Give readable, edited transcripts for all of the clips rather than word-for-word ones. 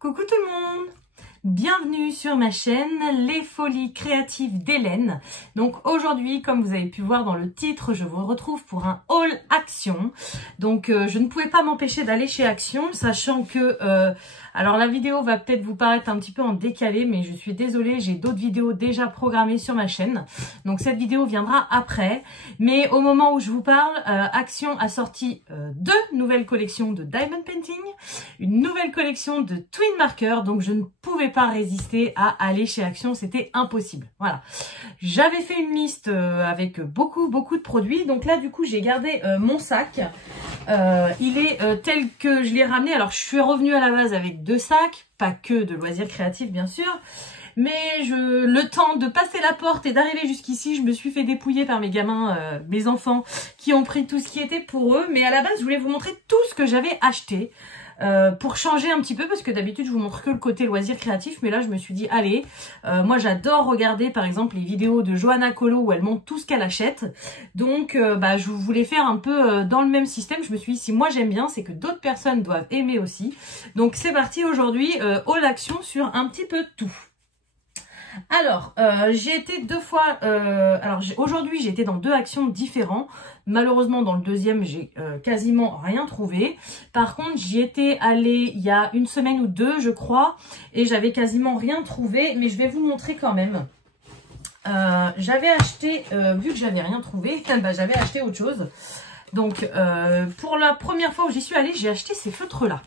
Coucou tout le monde! Bienvenue sur ma chaîne Les Folies Créatives d'Hélène. Donc aujourd'hui, comme vous avez pu voir dans le titre, je vous retrouve pour un haul Action. Donc je ne pouvais pas m'empêcher d'aller chez Action, sachant que alors la vidéo va peut-être vous paraître un petit peu en décalé, mais je suis désolée, j'ai d'autres vidéos déjà programmées sur ma chaîne. Donc cette vidéo viendra après. Mais au moment où je vous parle, Action a sorti deux nouvelles collections de Diamond Painting, une nouvelle collection de Twin Marker, donc je ne pouvais pas résister à aller chez Action, c'était impossible. Voilà, j'avais fait une liste avec beaucoup de produits, donc là du coup j'ai gardé mon sac. Il est tel que je l'ai ramené. Alors je suis revenue à la base avec deux sacs, pas que de loisirs créatifs bien sûr, mais le temps de passer la porte et d'arriver jusqu'ici, je me suis fait dépouiller par mes gamins, mes enfants, qui ont pris tout ce qui était pour eux. Mais à la base, je voulais vous montrer tout ce que j'avais acheté. Pour changer un petit peu, parce que d'habitude je vous montre que le côté loisir créatif, mais là je me suis dit allez, moi j'adore regarder par exemple les vidéos de Johanna Colo où elle montre tout ce qu'elle achète, donc je voulais faire un peu dans le même système. Je me suis dit si moi j'aime bien, c'est que d'autres personnes doivent aimer aussi, donc c'est parti aujourd'hui, haul Action sur un petit peu tout. Alors, j'ai été deux fois, aujourd'hui j'ai été dans deux Actions différents. Malheureusement dans le deuxième j'ai quasiment rien trouvé. Par contre j'y étais allée il y a une semaine ou deux je crois, et j'avais quasiment rien trouvé, mais je vais vous montrer quand même. J'avais acheté, vu que j'avais rien trouvé, j'avais acheté autre chose. Donc pour la première fois où j'y suis allée, j'ai acheté ces feutres là.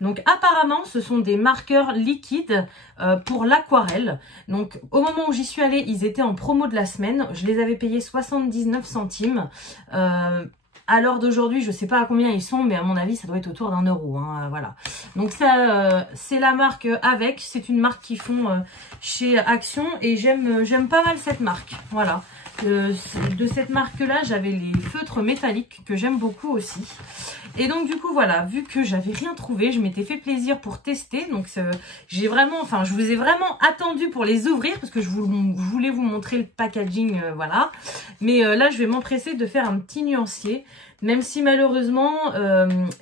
Donc apparemment ce sont des marqueurs liquides pour l'aquarelle. Donc au moment où j'y suis allée, ils étaient en promo de la semaine. Je les avais payés 79 centimes. À l'heure d'aujourd'hui, je sais pas à combien ils sont, mais à mon avis ça doit être autour d'1 euro. Hein, voilà. Donc ça c'est la marque Avec. C'est une marque qu'ils font chez Action et j'aime pas mal cette marque. Voilà. De cette marque là j'avais les feutres métalliques que j'aime beaucoup aussi, et donc du coup voilà, vu que j'avais rien trouvé, je m'étais fait plaisir pour tester. Donc j'ai vraiment, enfin je vous ai vraiment attendu pour les ouvrir parce que je voulais vous montrer le packaging, voilà. Mais là je vais m'empresser de faire un petit nuancier, même si malheureusement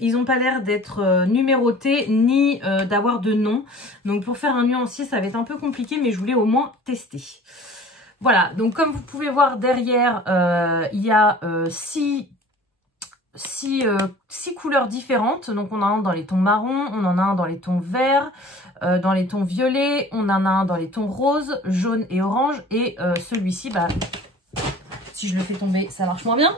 ils n'ont pas l'air d'être numérotés ni d'avoir de nom. Donc pour faire un nuancier ça va être un peu compliqué, mais je voulais au moins tester. Voilà, donc comme vous pouvez voir derrière, il y a six couleurs différentes. Donc on en a un dans les tons marron, on en a un dans les tons verts, dans les tons violets, on en a un dans les tons roses, jaune et orange. Et celui-ci, si je le fais tomber, ça marche moins bien.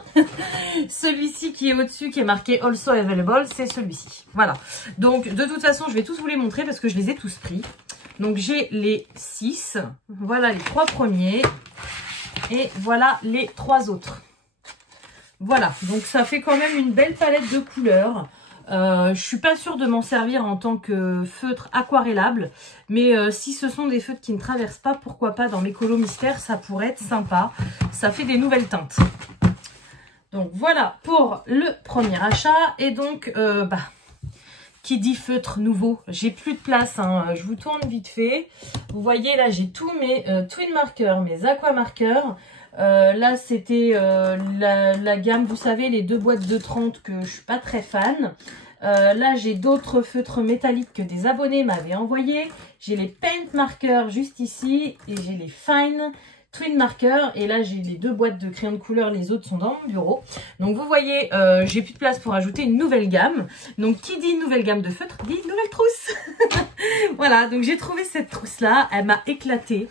Celui-ci qui est au-dessus, qui est marqué Also Available, c'est celui-ci. Voilà, donc de toute façon, je vais tous vous les montrer parce que je les ai tous pris. Donc j'ai les 6, voilà les 3 premiers et voilà les 3 autres. Voilà, donc ça fait quand même une belle palette de couleurs. Je suis pas sûre de m'en servir en tant que feutre aquarellable, mais si ce sont des feutres qui ne traversent pas, pourquoi pas dans mes colos mystères, ça pourrait être sympa. Ça fait des nouvelles teintes. Donc voilà pour le premier achat. Et donc qui dit feutre nouveau, j'ai plus de place, hein. Je vous tourne vite fait. Vous voyez là j'ai tous mes Twin Markers, mes Aqua Markers. Là c'était la gamme, vous savez, les deux boîtes de 30 que je suis pas très fan. Là j'ai d'autres feutres métalliques que des abonnés m'avaient envoyé. J'ai les Paint Markers juste ici et j'ai les Fine Twin Marker, et là j'ai les deux boîtes de crayons de couleur, les autres sont dans mon bureau. Donc vous voyez, j'ai plus de place pour ajouter une nouvelle gamme. Donc qui dit nouvelle gamme de feutres dit nouvelle trousse. Voilà, donc j'ai trouvé cette trousse là, elle m'a éclaté.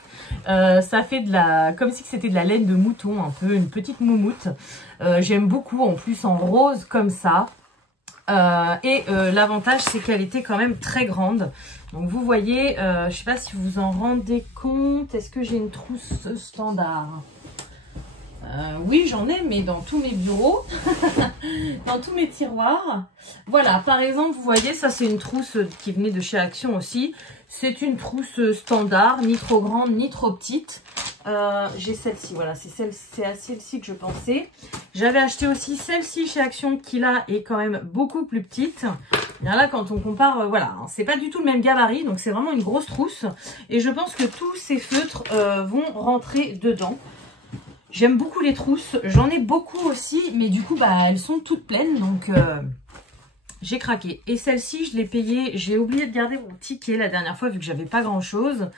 Ça fait comme si c'était de la laine de mouton, un peu une petite moumoute. J'aime beaucoup, en plus en rose comme ça. L'avantage c'est qu'elle était quand même très grande. Donc vous voyez, je sais pas si vous vous en rendez compte. Est-ce que j'ai une trousse standard? Oui, j'en ai, mais dans tous mes bureaux, dans tous mes tiroirs. Voilà, par exemple, vous voyez, ça c'est une trousse qui venait de chez Action aussi. C'est une trousse standard, ni trop grande, ni trop petite. J'ai celle-ci, voilà, c'est à celle-ci que je pensais. J'avais acheté aussi celle-ci chez Action qui là est quand même beaucoup plus petite. Bien là, quand on compare, voilà, hein, c'est pas du tout le même gabarit, donc c'est vraiment une grosse trousse. Et je pense que tous ces feutres vont rentrer dedans. J'aime beaucoup les trousses, j'en ai beaucoup aussi, mais du coup, elles sont toutes pleines, donc j'ai craqué. Et celle-ci, je l'ai payée, j'ai oublié de garder mon ticket la dernière fois vu que j'avais pas grand-chose.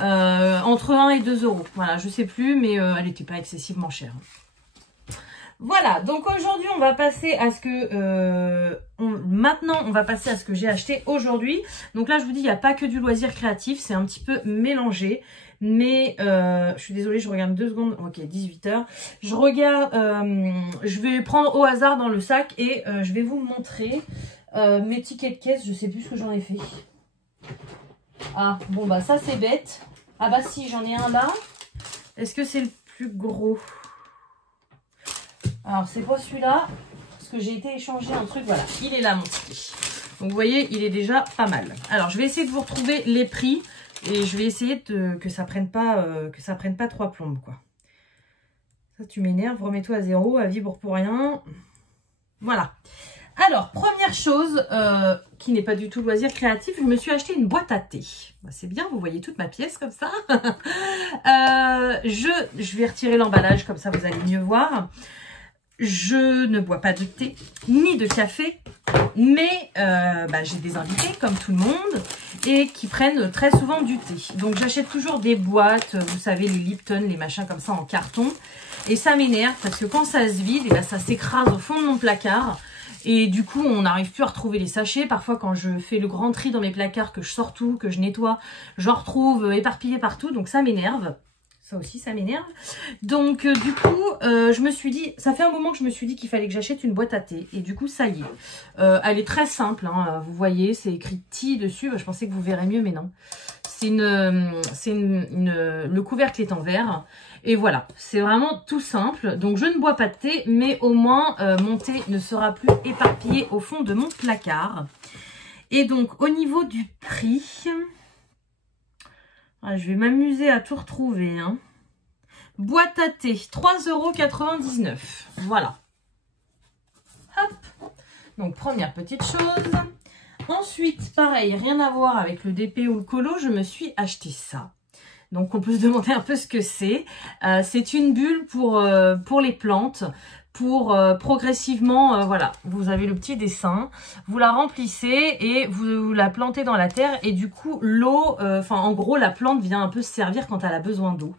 Entre 1 et 2 euros. Voilà, je sais plus, mais elle n'était pas excessivement chère. Voilà, donc aujourd'hui, on va passer à ce que... maintenant, on va passer à ce que j'ai acheté aujourd'hui. Donc là, je vous dis, il n'y a pas que du loisir créatif, c'est un petit peu mélangé. Mais je suis désolée, je regarde 2 secondes. Ok, 18 h. Je regarde, je vais prendre au hasard dans le sac et je vais vous montrer mes tickets de caisse. Je sais plus ce que j'en ai fait. Ah, bon bah ça c'est bête. Ah bah si, j'en ai un là. Est-ce que c'est le plus gros? Alors c'est pas celui-là, parce que j'ai été échanger un truc, voilà, il est là mon ticket. Donc vous voyez, il est déjà pas mal. Alors je vais essayer de vous retrouver les prix et je vais essayer que ça prenne pas 3 plombes quoi. Ça tu m'énerves, remets-toi à 0, à vivre pour rien. Voilà. Alors première chose qui n'est pas du tout loisir créatif, je me suis acheté une boîte à thé. Bah, c'est bien, vous voyez toute ma pièce comme ça. Je vais retirer l'emballage comme ça vous allez mieux voir. Je ne bois pas de thé ni de café, mais j'ai des invités comme tout le monde et qui prennent très souvent du thé. Donc j'achète toujours des boîtes, vous savez les Lipton, les machins comme ça en carton. Et ça m'énerve parce que quand ça se vide, et ça s'écrase au fond de mon placard. Et du coup, on n'arrive plus à retrouver les sachets. Parfois, quand je fais le grand tri dans mes placards, que je sors tout, que je nettoie, j'en retrouve éparpillé partout. Donc ça m'énerve. Ça aussi, ça m'énerve. Donc, du coup, je me suis dit... Ça fait un moment que je me suis dit qu'il fallait que j'achète une boîte à thé. Et du coup, ça y est. Elle est très simple. Hein, vous voyez, c'est écrit tea dessus. Je pensais que vous verrez mieux, mais non. Le couvercle est en verre. Et voilà, c'est vraiment tout simple. Donc, je ne bois pas de thé, mais au moins, mon thé ne sera plus éparpillé au fond de mon placard. Et donc, au niveau du prix... je vais m'amuser à tout retrouver. Hein. Boîte à thé, 3,99 €. Voilà. Hop. Donc, première petite chose. Ensuite, pareil, rien à voir avec le DP ou le colo, je me suis acheté ça. Donc, on peut se demander un peu ce que c'est. C'est une bulle pour les plantes. Pour progressivement, voilà, vous avez le petit dessin, vous la remplissez et vous la plantez dans la terre et du coup l'eau, en gros la plante vient un peu se servir quand elle a besoin d'eau.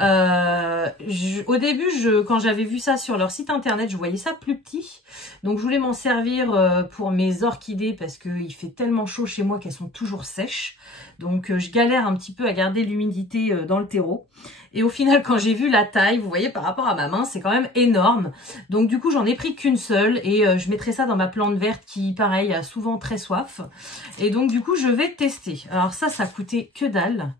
Au début, quand j'avais vu ça sur leur site internet, je voyais ça plus petit. Donc je voulais m'en servir pour mes orchidées parce qu'il fait tellement chaud chez moi qu'elles sont toujours sèches. Donc je galère un petit peu à garder l'humidité dans le terreau. Et au final, quand j'ai vu la taille, vous voyez, par rapport à ma main, c'est quand même énorme. Donc du coup, j'en ai pris qu'une seule et je mettrai ça dans ma plante verte qui, pareil, a souvent très soif. Et donc du coup, je vais tester. Alors ça coûtait que dalle.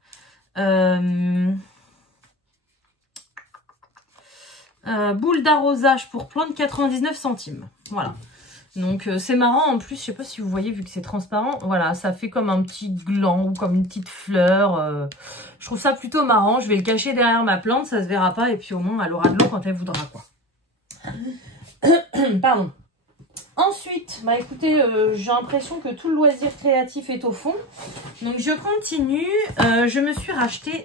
Boule d'arrosage pour plante 99 centimes. Voilà. Donc c'est marrant en plus, je sais pas si vous voyez vu que c'est transparent, voilà, ça fait comme un petit gland ou comme une petite fleur. Je trouve ça plutôt marrant, je vais le cacher derrière ma plante, ça se verra pas et puis au moins elle aura de l'eau quand elle voudra quoi. Pardon. Ensuite, bah écoutez, j'ai l'impression que tout le loisir créatif est au fond. Donc je continue, je me suis racheté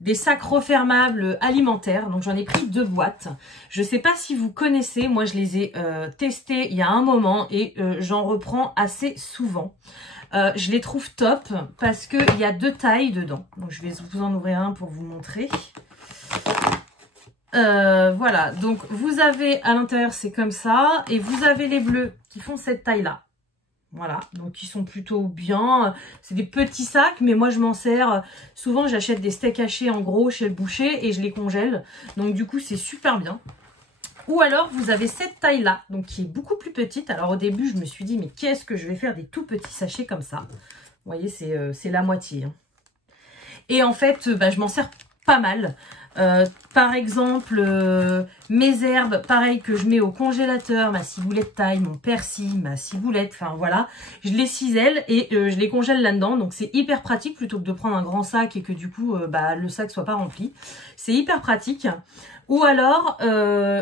des sacs refermables alimentaires. Donc j'en ai pris 2 boîtes. Je sais pas si vous connaissez, moi je les ai testés il y a un moment et j'en reprends assez souvent. Je les trouve top parce qu'il y a 2 tailles dedans. Donc je vais vous en ouvrir un pour vous montrer. Voilà, donc vous avez à l'intérieur c'est comme ça et vous avez les bleus qui font cette taille là. Voilà, donc ils sont plutôt bien. C'est des petits sacs, mais moi je m'en sers. Souvent j'achète des steaks hachés en gros chez le boucher et je les congèle. Donc du coup c'est super bien. Ou alors vous avez cette taille là, donc qui est beaucoup plus petite. Alors au début je me suis dit mais qu'est-ce que je vais faire des tout petits sachets comme ça. Vous voyez c'est la moitié. Hein. Et en fait je m'en sers pas mal. Par exemple, mes herbes, pareil que je mets au congélateur, ma ciboulette de taille, mon persil, ma ciboulette, enfin voilà, je les cisèle et je les congèle là-dedans, donc c'est hyper pratique plutôt que de prendre un grand sac et que du coup le sac soit pas rempli. C'est hyper pratique. Ou alors,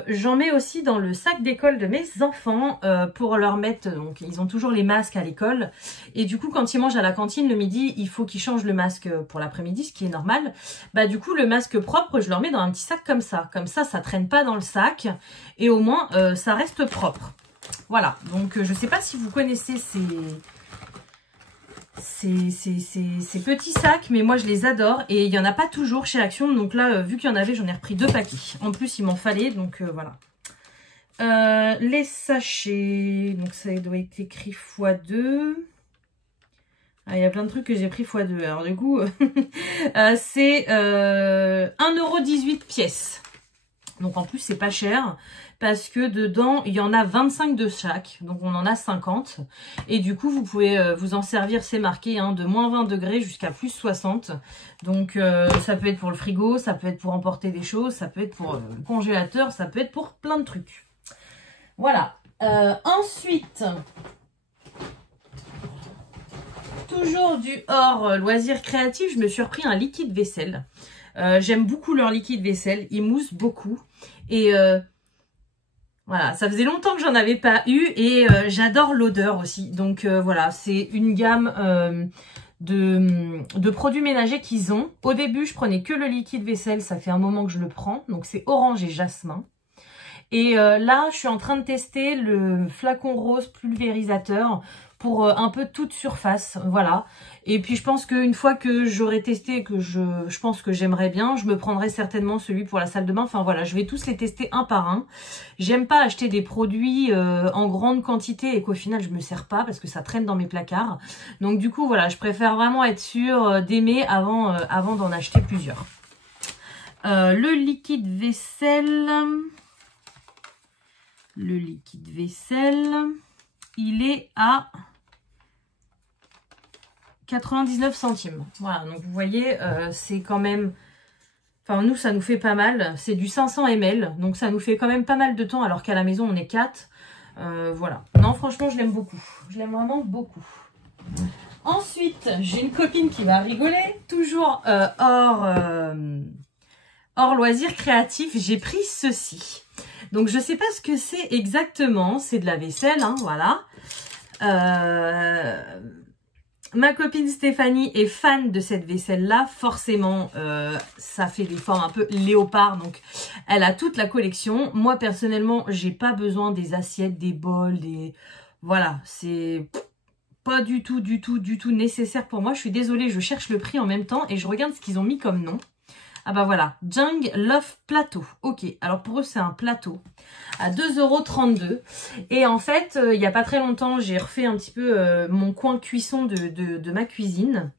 j'en mets aussi dans le sac d'école de mes enfants pour leur mettre, donc ils ont toujours les masques à l'école. Et du coup, quand ils mangent à la cantine le midi, il faut qu'ils changent le masque pour l'après-midi, ce qui est normal. Bah du coup, le masque propre, je leur mets dans un petit sac comme ça. Comme ça traîne pas dans le sac et au moins, ça reste propre. Voilà, donc je sais pas si vous connaissez ces petits sacs, mais moi je les adore et il n'y en a pas toujours chez Action. Donc là, vu qu'il y en avait, j'en ai repris 2 paquets. En plus, il m'en fallait, donc voilà. Les sachets, donc ça doit être écrit x2. Ah, il y a plein de trucs que j'ai pris x2. Alors du coup, c'est 1,18 € pièce. Donc en plus, c'est pas cher parce que dedans, il y en a 25 de chaque. Donc on en a 50. Et du coup, vous pouvez vous en servir, c'est marqué, hein, de moins 20 degrés jusqu'à plus 60. Donc ça peut être pour le frigo, ça peut être pour emporter des choses, ça peut être pour le congélateur, ça peut être pour plein de trucs. Voilà. Ensuite, toujours du hors loisirs créatifs, je me suis repris un liquide vaisselle. J'aime beaucoup leur liquide vaisselle, il mousse beaucoup. Et voilà, ça faisait longtemps que j'en avais pas eu et j'adore l'odeur aussi. Donc voilà, c'est une gamme de produits ménagers qu'ils ont. Au début, je prenais que le liquide vaisselle, ça fait un moment que je le prends. Donc c'est orange et jasmin. Et là, je suis en train de tester le flacon rose pulvérisateur pour un peu toute surface, voilà. Et puis je pense qu'une fois que j'aurai testé, que je pense que j'aimerais bien, je me prendrai certainement celui pour la salle de bain. Enfin voilà, je vais tous les tester un par un. J'aime pas acheter des produits en grande quantité et qu'au final je me sers pas parce que ça traîne dans mes placards. Donc du coup voilà, je préfère vraiment être sûre d'aimer avant d'en acheter plusieurs. Le liquide vaisselle... Le liquide vaisselle, il est à 99 centimes. Voilà, donc vous voyez, c'est quand même... Enfin, nous, ça nous fait pas mal. C'est du 500 ml, donc ça nous fait quand même pas mal de temps, alors qu'à la maison, on est 4. Voilà. Non, franchement, je l'aime beaucoup. Je l'aime vraiment beaucoup. Ensuite, j'ai une copine qui va rigoler. Toujours hors loisirs créatifs, j'ai pris ceci. Donc, je sais pas ce que c'est exactement. C'est de la vaisselle, hein, voilà. Ma copine Stéphanie est fan de cette vaisselle-là. Forcément, ça fait des formes un peu léopard. Donc, elle a toute la collection. Moi, personnellement, j'ai pas besoin des assiettes, des bols, des... Voilà, c'est pas du tout nécessaire pour moi. Je suis désolée, je cherche le prix en même temps et je regarde ce qu'ils ont mis comme nom. Ah bah voilà, Jung Love Plateau. Ok, alors pour eux c'est un plateau à 2,32 €. Et en fait, il n'y a pas très longtemps, j'ai refait un petit peu mon coin cuisson de ma cuisine.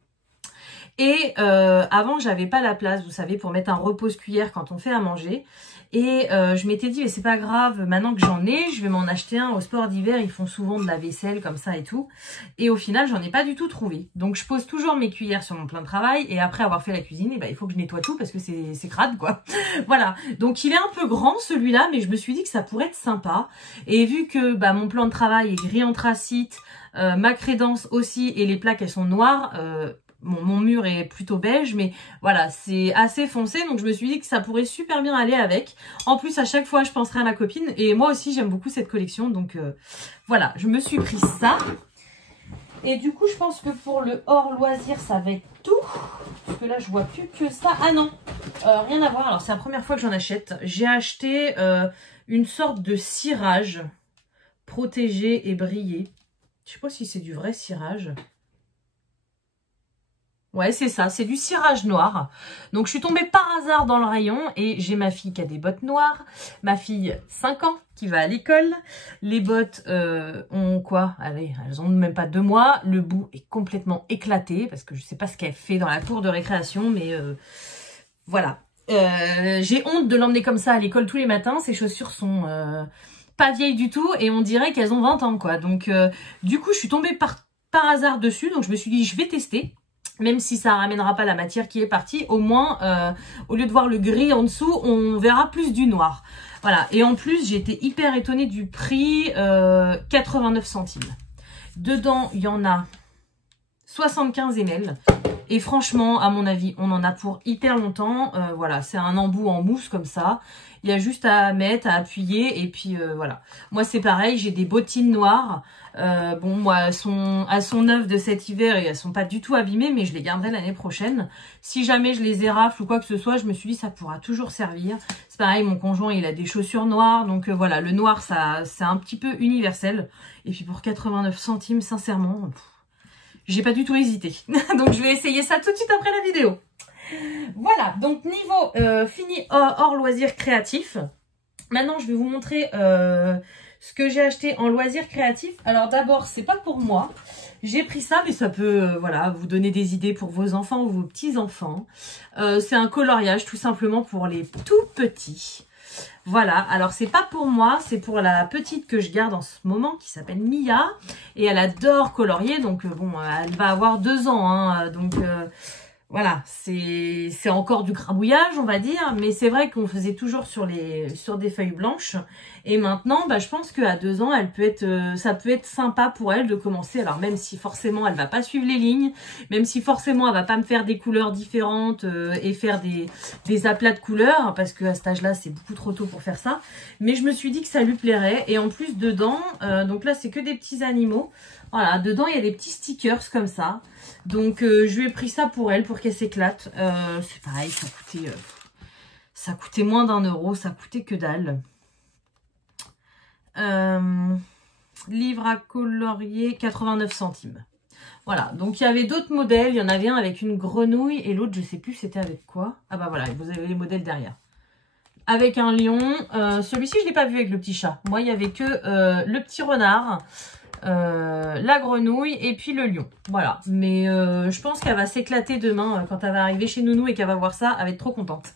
Et avant, j'avais pas la place, vous savez, pour mettre un repose-cuillère quand on fait à manger. Et je m'étais dit, mais c'est pas grave, maintenant que j'en ai, je vais m'en acheter un au sport d'hiver. Ils font souvent de la vaisselle comme ça et tout. Et au final, j'en ai pas du tout trouvé. Donc, je pose toujours mes cuillères sur mon plan de travail. Et après avoir fait la cuisine, eh ben, il faut que je nettoie tout parce que c'est crade, quoi. Voilà. Donc, il est un peu grand, celui-là, mais je me suis dit que ça pourrait être sympa. Et vu que bah, mon plan de travail est gris anthracite, ma crédence aussi, et les plaques, elles sont noires... mon mur est plutôt beige, mais voilà, c'est assez foncé, donc je me suis dit que ça pourrait super bien aller avec. En plus, à chaque fois, je penserai à ma copine, et moi aussi, j'aime beaucoup cette collection, donc voilà, je me suis pris ça. Et du coup, je pense que pour le hors loisir, ça va être tout, parce que là, je vois plus que ça. Ah non, rien à voir, alors c'est la première fois que j'en achète. J'ai acheté une sorte de cirage protégé et brillé. Je sais pas si c'est du vrai cirage. Ouais, c'est ça, c'est du cirage noir. Donc, je suis tombée par hasard dans le rayon et j'ai ma fille qui a des bottes noires. Ma fille, 5 ans, qui va à l'école. Les bottes ont quoi? Allez, elles ont même pas 2 mois. Le bout est complètement éclaté parce que je sais pas ce qu'elle fait dans la cour de récréation, mais voilà. J'ai honte de l'emmener comme ça à l'école tous les matins. Ses chaussures sont pas vieilles du tout et on dirait qu'elles ont 20 ans, quoi. Donc, du coup, je suis tombée par hasard dessus. Donc, je me suis dit, je vais tester. Même si ça ramènera pas la matière qui est partie, au moins, au lieu de voir le gris en dessous, on verra plus du noir. Voilà. Et en plus, j'ai été hyper étonnée du prix, 89 centimes. Dedans, il y en a 75 ml. Et franchement, à mon avis, on en a pour hyper longtemps. Voilà, c'est un embout en mousse comme ça. Il y a juste à mettre, à appuyer et puis voilà. Moi, c'est pareil, j'ai des bottines noires. Bon, moi, elles sont neuves de cet hiver et elles sont pas du tout abîmées, mais je les garderai l'année prochaine. Si jamais je les érafle ou quoi que ce soit, je me suis dit ça pourra toujours servir. C'est pareil, mon conjoint, il a des chaussures noires. Donc voilà, le noir, ça, c'est un petit peu universel. Et puis pour 89 centimes, sincèrement... J'ai pas du tout hésité. Donc, je vais essayer ça tout de suite après la vidéo. Voilà. Donc, niveau fini hors loisirs créatifs. Maintenant, je vais vous montrer ce que j'ai acheté en loisirs créatifs. Alors, d'abord, c'est pas pour moi. J'ai pris ça, mais ça peut voilà, vous donner des idées pour vos enfants ou vos petits-enfants. C'est un coloriage, tout simplement, pour les tout petits. Voilà, alors c'est pas pour moi, c'est pour la petite que je garde en ce moment qui s'appelle Mia et elle adore colorier, donc bon, elle va avoir 2 ans, hein, donc voilà, c'est encore du crabouillage on va dire, mais c'est vrai qu'on faisait toujours sur des feuilles blanches et maintenant bah, je pense qu'à 2 ans ça peut être sympa pour elle de commencer, alors même si forcément elle va pas suivre les lignes, même si forcément elle va pas me faire des couleurs différentes et faire des aplats de couleurs parce qu'à cet âge là c'est beaucoup trop tôt pour faire ça, mais je me suis dit que ça lui plairait et en plus dedans, donc là c'est que des petits animaux. Voilà, dedans il y a des petits stickers comme ça. Donc je lui ai pris ça pour elle, pour qu'elle s'éclate. C'est pareil, ça coûtait moins d'1 €, ça coûtait que dalle. Livre à colorier, 89 centimes. Voilà, donc il y avait d'autres modèles. Il y en avait un avec une grenouille et l'autre, je sais plus c'était avec quoi. Ah bah voilà, vous avez les modèles derrière. Avec un lion. Celui-ci, je ne l'ai pas vu avec le petit chat. Moi, il n'y avait que le petit renard. La grenouille et puis le lion. Voilà, mais je pense qu'elle va s'éclater demain quand elle va arriver chez Nounou et qu'elle va voir ça, elle va être trop contente.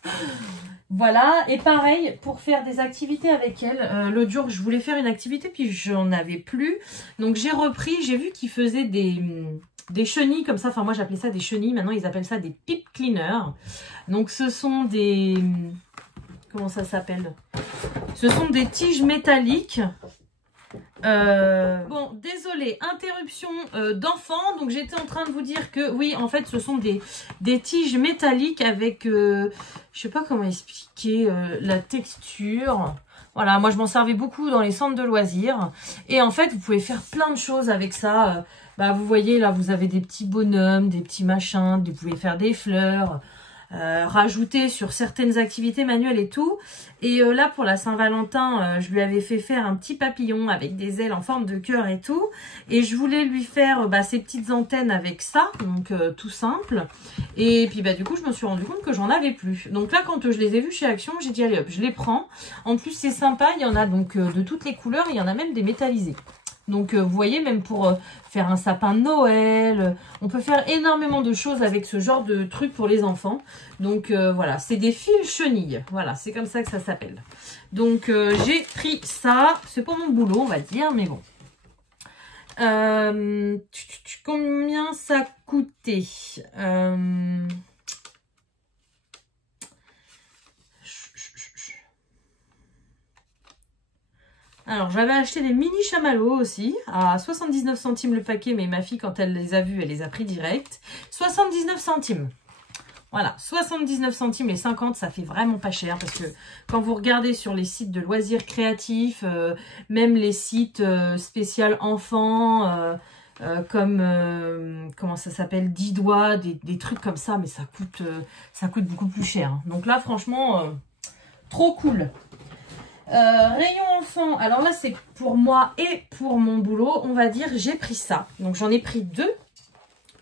Voilà, et pareil, pour faire des activités avec elle, l'autre jour je voulais faire une activité puis j'en avais plus, donc j'ai repris, j'ai vu qu'ils faisaient des chenilles comme ça, enfin moi j'appelais ça des chenilles, maintenant ils appellent ça des pipe cleaners. Donc ce sont des... comment ça s'appelle? Ce sont des tiges métalliques. Bon, désolé, interruption d'enfant. Donc j'étais en train de vous dire que oui, en fait, ce sont des tiges métalliques avec, je sais pas comment expliquer la texture. Voilà, moi je m'en servais beaucoup dans les centres de loisirs. Et en fait, vous pouvez faire plein de choses avec ça. Bah, vous voyez là, vous avez des petits bonhommes, des petits machins, vous pouvez faire des fleurs. Rajouter sur certaines activités manuelles et tout. Et là, pour la Saint-Valentin, je lui avais fait faire un petit papillon avec des ailes en forme de cœur et tout. Et je voulais lui faire ces petites antennes avec ça, donc tout simple. Et puis bah du coup, je me suis rendu compte que j'en avais plus. Donc là, quand je les ai vus chez Action, j'ai dit allez hop, je les prends. En plus, c'est sympa, il y en a donc de toutes les couleurs, il y en a même des métallisés. Donc vous voyez, même pour faire un sapin de Noël, on peut faire énormément de choses avec ce genre de truc pour les enfants. Donc voilà, c'est des fils chenilles. Voilà, c'est comme ça que ça s'appelle. Donc j'ai pris ça, c'est pour mon boulot on va dire, mais bon. Combien ça coûtait Alors, j'avais acheté des mini chamallows aussi, à 79 centimes le paquet, mais ma fille, quand elle les a vus, elle les a pris direct. 79 centimes. Voilà, 79 centimes et 50, ça fait vraiment pas cher, parce que quand vous regardez sur les sites de loisirs créatifs, même les sites spécial enfants, comme, comment ça s'appelle, 10 doigts, des trucs comme ça, mais ça coûte beaucoup plus cher. Hein. Donc là, franchement, trop cool. Rayon enfant, alors là c'est pour moi et pour mon boulot, on va dire, j'ai pris ça. Donc j'en ai pris 2,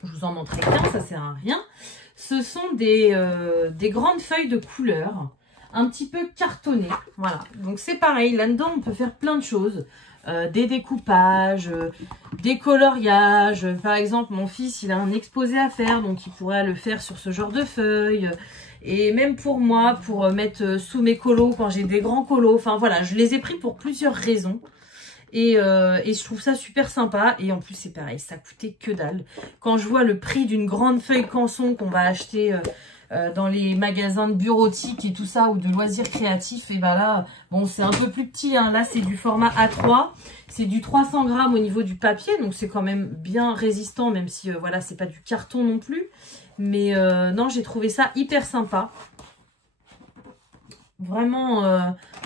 je vous en montrerai qu'un, ça sert à rien. Ce sont des grandes feuilles de couleur, un petit peu cartonnées, voilà. Donc c'est pareil, là-dedans on peut faire plein de choses, des découpages, des coloriages. Par exemple, mon fils il a un exposé à faire, donc il pourrait le faire sur ce genre de feuilles. Et même pour moi, pour mettre sous mes colos quand j'ai des grands colos. Enfin voilà, je les ai pris pour plusieurs raisons. Et je trouve ça super sympa. Et en plus, c'est pareil, ça coûtait que dalle. Quand je vois le prix d'une grande feuille canson qu'on va acheter dans les magasins de bureautique et tout ça, ou de loisirs créatifs. Et ben là, bon, c'est un peu plus petit, hein. Là, c'est du format A3. C'est du 300 grammes au niveau du papier, donc c'est quand même bien résistant, même si, voilà, c'est pas du carton non plus. Mais non, j'ai trouvé ça hyper sympa. Vraiment,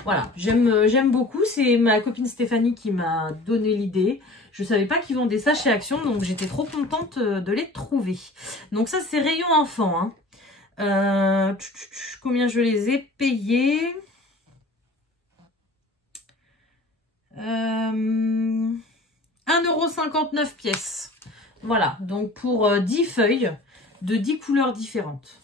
voilà, j'aime beaucoup. C'est ma copine Stéphanie qui m'a donné l'idée. Je savais pas qu'ils vendaient ça chez Action, donc j'étais trop contente de les trouver. Donc ça, c'est rayon enfant, hein. Combien je les ai payés? 1,59 € pièce. Voilà, donc pour 10 feuilles de 10 couleurs différentes.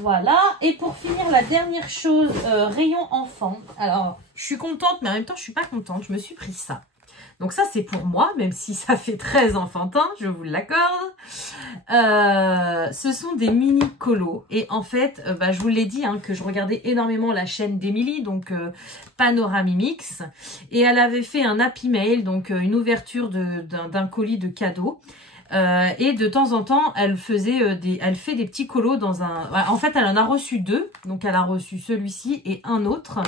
Voilà, et pour finir, la dernière chose, rayon enfant. Alors, je suis contente, mais en même temps, je suis pas contente. Je me suis pris ça. Donc ça, c'est pour moi, même si ça fait très enfantin, je vous l'accorde. Ce sont des mini colos. Et en fait, je vous l'ai dit, hein, que je regardais énormément la chaîne d'Emilie, donc Panoramimix. Et elle avait fait un Happy Mail, donc une ouverture d'un colis de cadeaux. Et de temps en temps, elle fait des petits colos dans un... En fait, elle en a reçu 2. Donc, elle a reçu celui-ci et un autre.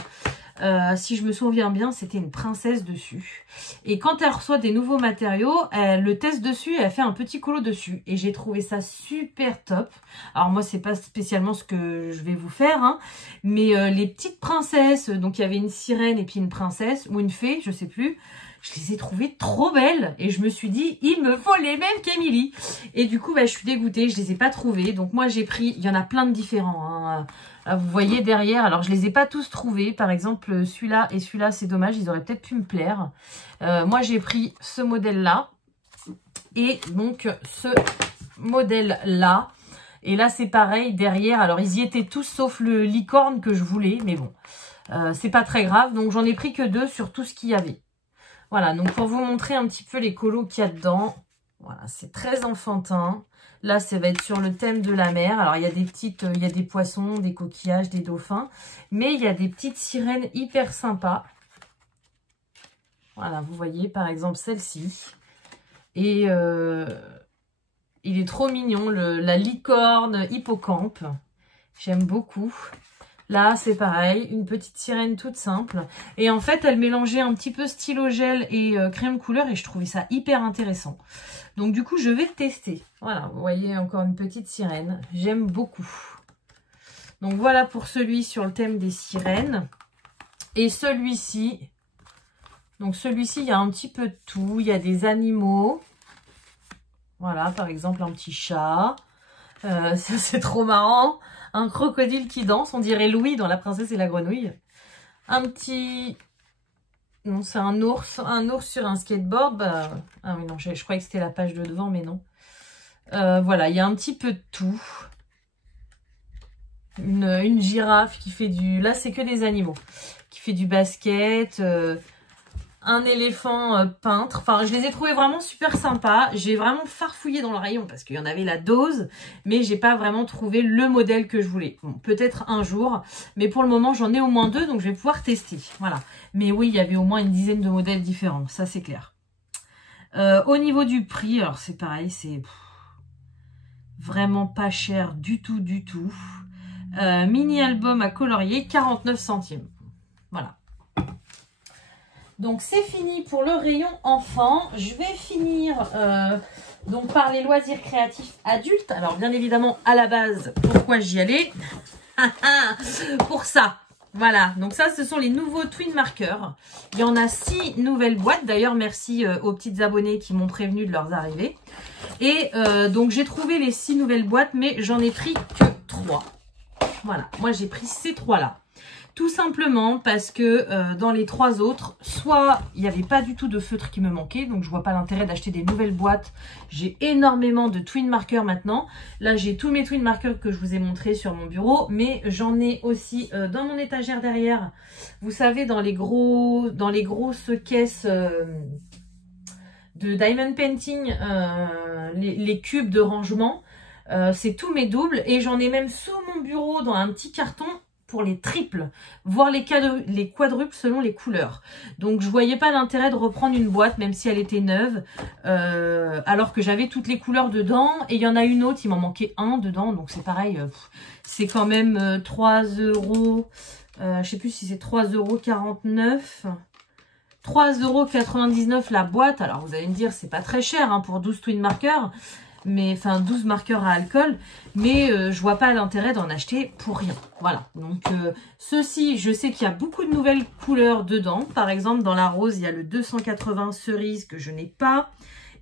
Si je me souviens bien, c'était une princesse dessus. Et quand elle reçoit des nouveaux matériaux, elle le teste dessus et elle fait un petit colo dessus. Et j'ai trouvé ça super top. Alors moi, c'est pas spécialement ce que je vais vous faire, hein, mais les petites princesses, donc il y avait une sirène et puis une princesse, ou une fée, je sais plus. Je les ai trouvées trop belles et je me suis dit, il me faut les mêmes qu'Emilie. Et du coup, je suis dégoûtée, je les ai pas trouvées. Donc moi, j'ai pris, il y en a plein de différents, hein. Là, vous voyez derrière, alors je les ai pas tous trouvés. Par exemple, celui-là et celui-là, c'est dommage, ils auraient peut-être pu me plaire. Moi, j'ai pris ce modèle-là et donc ce modèle-là. Et là, c'est pareil, derrière, alors ils y étaient tous sauf le licorne que je voulais, mais bon, c'est pas très grave. Donc j'en ai pris que 2 sur tout ce qu'il y avait. Voilà, donc pour vous montrer un petit peu les colos qu'il y a dedans. Voilà, c'est très enfantin. Là, ça va être sur le thème de la mer. Alors, il y a des petites, il y a des poissons, des coquillages, des dauphins. Mais il y a des petites sirènes hyper sympas. Voilà, vous voyez, par exemple, celle-ci. Et il est trop mignon, la licorne hippocampe. J'aime beaucoup. Là, c'est pareil, une petite sirène toute simple. Et en fait, elle mélangeait un petit peu stylo gel et crème couleur et je trouvais ça hyper intéressant. Donc du coup, je vais le tester. Voilà, vous voyez, encore une petite sirène. J'aime beaucoup. Donc voilà pour celui sur le thème des sirènes. Et celui-ci, donc celui-ci, il y a un petit peu de tout. Il y a des animaux. Voilà, par exemple, un petit chat. Ça, c'est trop marrant. Un crocodile qui danse, on dirait Louis dans La Princesse et la Grenouille. Un petit... Non, c'est un ours sur un skateboard. Ah oui, non, je croyais que c'était la page de devant, mais non. Voilà, il y a un petit peu de tout. Une girafe qui fait du... Là, c'est que des animaux. Qui fait du basket... un éléphant peintre. Enfin, je les ai trouvés vraiment super sympas. J'ai vraiment farfouillé dans le rayon parce qu'il y en avait la dose, mais j'ai pas vraiment trouvé le modèle que je voulais. Bon, peut-être un jour, mais pour le moment, j'en ai au moins 2, donc je vais pouvoir tester. Voilà. Mais oui, il y avait au moins une dizaine de modèles différents, ça c'est clair. Au niveau du prix, alors c'est pareil, c'est vraiment pas cher du tout, du tout. Mini album à colorier, 49 centimes. Voilà. Donc c'est fini pour le rayon enfant. Je vais finir donc par les loisirs créatifs adultes. Alors bien évidemment à la base, pourquoi j'y allais? Pour ça. Voilà, donc ça ce sont les nouveaux Twin Markers. Il y en a 6 nouvelles boîtes. D'ailleurs merci aux petites abonnées qui m'ont prévenu de leurs arrivées. Et donc j'ai trouvé les 6 nouvelles boîtes, mais j'en ai pris que 3. Voilà, moi j'ai pris ces 3 là. Tout simplement parce que dans les 3 autres, soit il n'y avait pas du tout de feutre qui me manquait, donc je vois pas l'intérêt d'acheter des nouvelles boîtes. J'ai énormément de Twin Markers maintenant. Là, j'ai tous mes Twin Markers que je vous ai montrés sur mon bureau, mais j'en ai aussi dans mon étagère derrière. Vous savez, dans les grosses caisses de Diamond Painting, les cubes de rangement, c'est tous mes doubles et j'en ai même sous mon bureau dans un petit carton pour les triples, voire les quadruples selon les couleurs. Donc je voyais pas l'intérêt de reprendre une boîte, même si elle était neuve, alors que j'avais toutes les couleurs dedans. Et il y en a une autre, il m'en manquait un dedans, donc c'est pareil, c'est quand même 3 €, je sais plus si c'est 3,49 €. 3,99 € la boîte. Alors vous allez me dire, c'est pas très cher hein, pour 12 twin markers, mais enfin 12 marqueurs à alcool, mais je vois pas l'intérêt d'en acheter pour rien. Voilà, donc ceci, je sais qu'il y a beaucoup de nouvelles couleurs dedans. Par exemple, dans la rose, il y a le 280 cerise que je n'ai pas.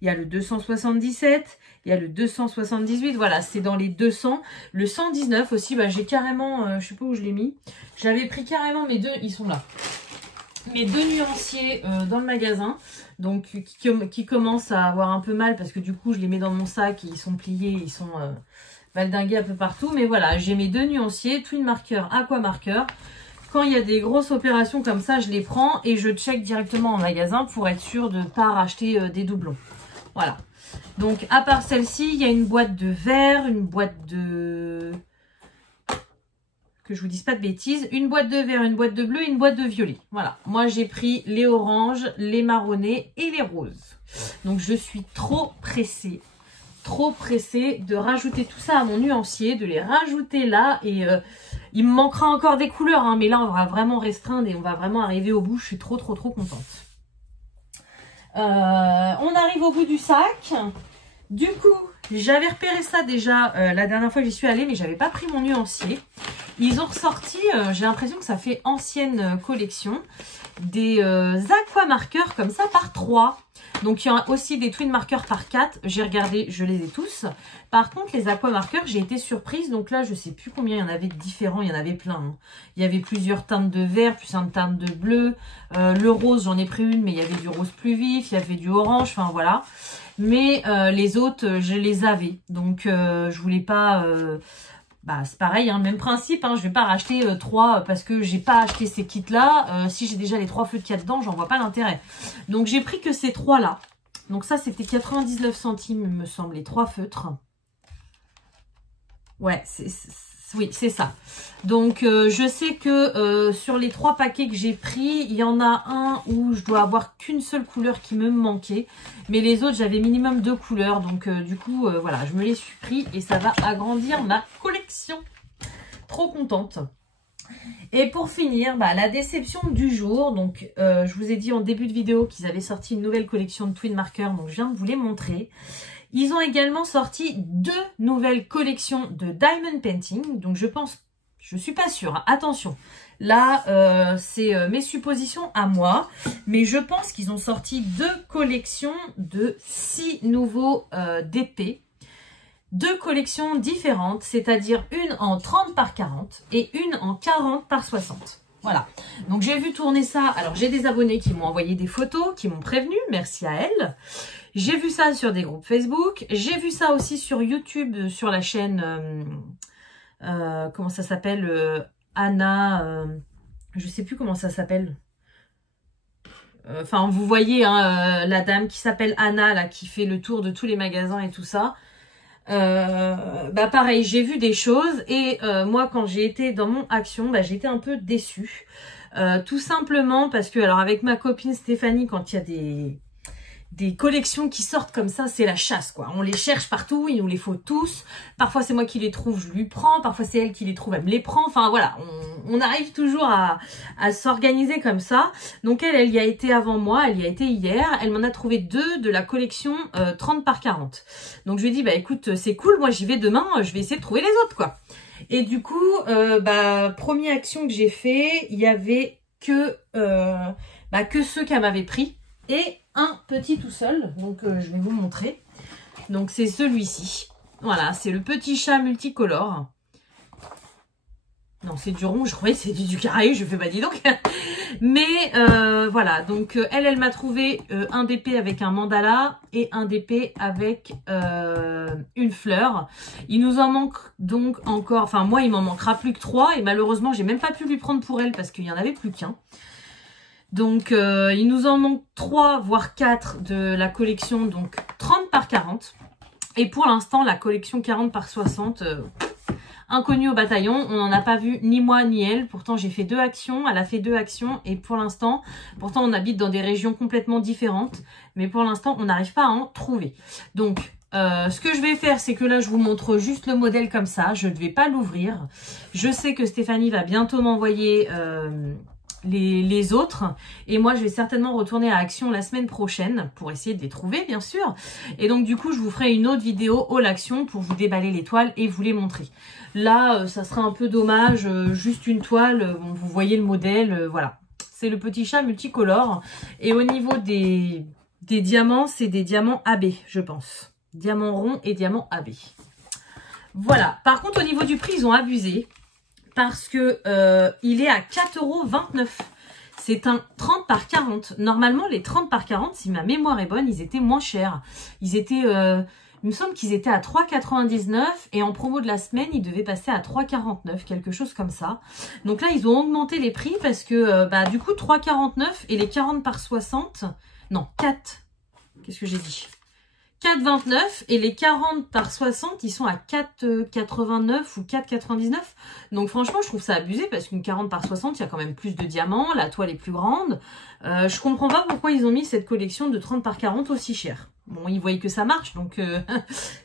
Il y a le 277, il y a le 278, voilà, c'est dans les 200. Le 119 aussi, bah, j'ai carrément, je sais pas où je l'ai mis, j'avais pris carrément mes deux, ils sont là. Mes deux nuanciers dans le magasin, donc qui commencent à avoir un peu mal parce que du coup je les mets dans mon sac et ils sont pliés, ils sont valdingués un peu partout. Mais voilà, j'ai mes deux nuanciers, twin marker, aqua marker. Quand il y a des grosses opérations comme ça, je les prends et je check directement en magasin pour être sûr de ne pas racheter des doublons. Voilà. Donc à part celle-ci, il y a une boîte de vert, une boîte de... que je vous dise pas de bêtises, une boîte de vert, une boîte de bleu, une boîte de violet. Voilà, moi j'ai pris les oranges, les marronnés et les roses. Donc je suis trop pressée de rajouter tout ça à mon nuancier, de les rajouter là. Et il me manquera encore des couleurs, hein, mais là on va vraiment restreindre et on va vraiment arriver au bout. Je suis trop contente. On arrive au bout du sac. Du coup, j'avais repéré ça déjà la dernière fois que j'y suis allée, mais j'avais pas pris mon nuancier. Ils ont ressorti, j'ai l'impression que ça fait ancienne collection, des aqua marqueurs comme ça par 3. Donc il y a aussi des twin marqueurs par 4. J'ai regardé, je les ai tous. Par contre, les aqua marqueurs, j'ai été surprise. Donc là, je sais plus combien il y en avait de différents. Il y en avait plein. Hein. Il y avait plusieurs teintes de vert, plus une teinte de bleu. Le rose, j'en ai pris une, mais il y avait du rose plus vif. Il y avait du orange. Enfin voilà. Mais les autres, je les avais. Donc je voulais pas... bah, c'est pareil, hein, même principe, hein, je vais pas racheter 3 parce que j'ai pas acheté ces kits-là. Si j'ai déjà les 3 feux qu'il y a dedans, j'en vois pas l'intérêt. Donc j'ai pris que ces 3-là. Donc ça, c'était 99 centimes, il me semble, les 3 feutres. Ouais, oui, c'est ça. Donc je sais que sur les 3 paquets que j'ai pris, il y en a un où je dois avoir qu'une seule couleur qui me manquait. Mais les autres, j'avais minimum 2 couleurs. Donc du coup, voilà, je me les suis pris et ça va agrandir ma collection. Trop contente. Et pour finir, bah, la déception du jour. Donc je vous ai dit en début de vidéo qu'ils avaient sorti une nouvelle collection de twin markers. Donc je viens de vous les montrer. Ils ont également sorti 2 nouvelles collections de diamond painting. Donc je pense, je suis pas sûre, hein, attention. Là, c'est mes suppositions à moi. Mais je pense qu'ils ont sorti 2 collections de 6 nouveaux DP. 2 collections différentes, c'est-à-dire une en 30 par 40 et une en 40 par 60. Voilà, donc j'ai vu tourner ça. Alors j'ai des abonnés qui m'ont envoyé des photos, qui m'ont prévenu, merci à elles. J'ai vu ça sur des groupes Facebook. J'ai vu ça aussi sur YouTube, sur la chaîne, comment ça s'appelle, Anna, je sais plus comment ça s'appelle. Enfin, vous voyez hein, la dame qui s'appelle Anna, là, qui fait le tour de tous les magasins et tout ça. Bah pareil, j'ai vu des choses et moi quand j'ai été dans mon action, bah, j'ai été un peu déçue. Tout simplement parce que, alors avec ma copine Stéphanie, quand il y a des collections qui sortent comme ça, c'est la chasse quoi. On les cherche partout, il nous les faut tous. Parfois c'est moi qui les trouve, je lui prends. Parfois c'est elle qui les trouve, elle me les prend. Enfin voilà, on arrive toujours à s'organiser comme ça. Donc elle y a été avant moi, elle y a été hier. Elle m'en a trouvé 2 de la collection 30 par 40. Donc je lui ai dit, bah écoute, c'est cool, moi j'y vais demain, je vais essayer de trouver les autres quoi. Et du coup, bah première action que j'ai fait, il y avait que ceux qu'elle m'avait pris. Et un petit tout seul, donc je vais vous montrer. Donc c'est celui-ci. Voilà, c'est le petit chat multicolore. Non, c'est du rond, je croyais que c'était du carré, je fais pas dis donc. Mais voilà, donc elle m'a trouvé un DP avec un mandala et un DP avec une fleur. Il nous en manque donc encore, enfin moi il m'en manquera plus que 3 et malheureusement j'ai même pas pu lui prendre pour elle parce qu'il y en avait plus qu'un. Donc il nous en manque 3 voire 4 de la collection donc 30 par 40 et pour l'instant la collection 40 par 60 Inconnue au bataillon, on n'en a pas vu ni moi ni elle. Pourtant, j'ai fait 2 actions. Elle a fait 2 actions. Et pour l'instant, pourtant, on habite dans des régions complètement différentes. Mais pour l'instant, on n'arrive pas à en trouver. Donc, ce que je vais faire, c'est que là, je vous montre juste le modèle comme ça. Je ne vais pas l'ouvrir. Je sais que Stéphanie va bientôt m'envoyer les autres. Et moi, je vais certainement retourner à Action la semaine prochaine pour essayer de les trouver, bien sûr. Et donc, du coup, je vous ferai une autre vidéo haul action pour vous déballer les toiles et vous les montrer. Là, ça sera un peu dommage. Juste une toile. Bon, vous voyez le modèle. Voilà. C'est le petit chat multicolore. Et au niveau des diamants, c'est des diamants AB, je pense. Diamants ronds et diamants AB. Voilà. Par contre, au niveau du prix, ils ont abusé. Parce que il est à 4,29 €. C'est un 30 par 40. Normalement, les 30 par 40, si ma mémoire est bonne, ils étaient moins chers. Ils étaient, il me semble qu'ils étaient à 3,99 € et en promo de la semaine, ils devaient passer à 3,49 €, quelque chose comme ça. Donc là, ils ont augmenté les prix parce que, du coup, 3,49 € et les 40 par 60, non, 4, qu'est-ce que j'ai dit ? 4,29 et les 40 par 60, ils sont à 4,89 ou 4,99. Donc franchement, je trouve ça abusé parce qu'une 40 par 60, il y a quand même plus de diamants, la toile est plus grande. Je comprends pas pourquoi ils ont mis cette collection de 30 par 40 aussi chère. Bon, ils voyaient que ça marche, donc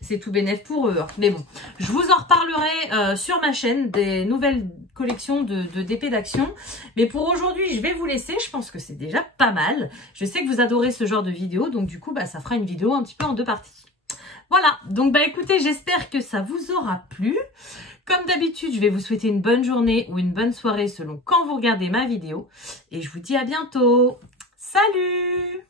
c'est tout bénef pour eux. Mais bon, je vous en reparlerai sur ma chaîne des nouvelles collections de d'épées d'action. Mais pour aujourd'hui, je vais vous laisser. Je pense que c'est déjà pas mal. Je sais que vous adorez ce genre de vidéo, donc du coup, ça fera une vidéo un petit peu en 2 parties. Voilà, donc écoutez, j'espère que ça vous aura plu. Comme d'habitude, je vais vous souhaiter une bonne journée ou une bonne soirée selon quand vous regardez ma vidéo. Et je vous dis à bientôt. Salut!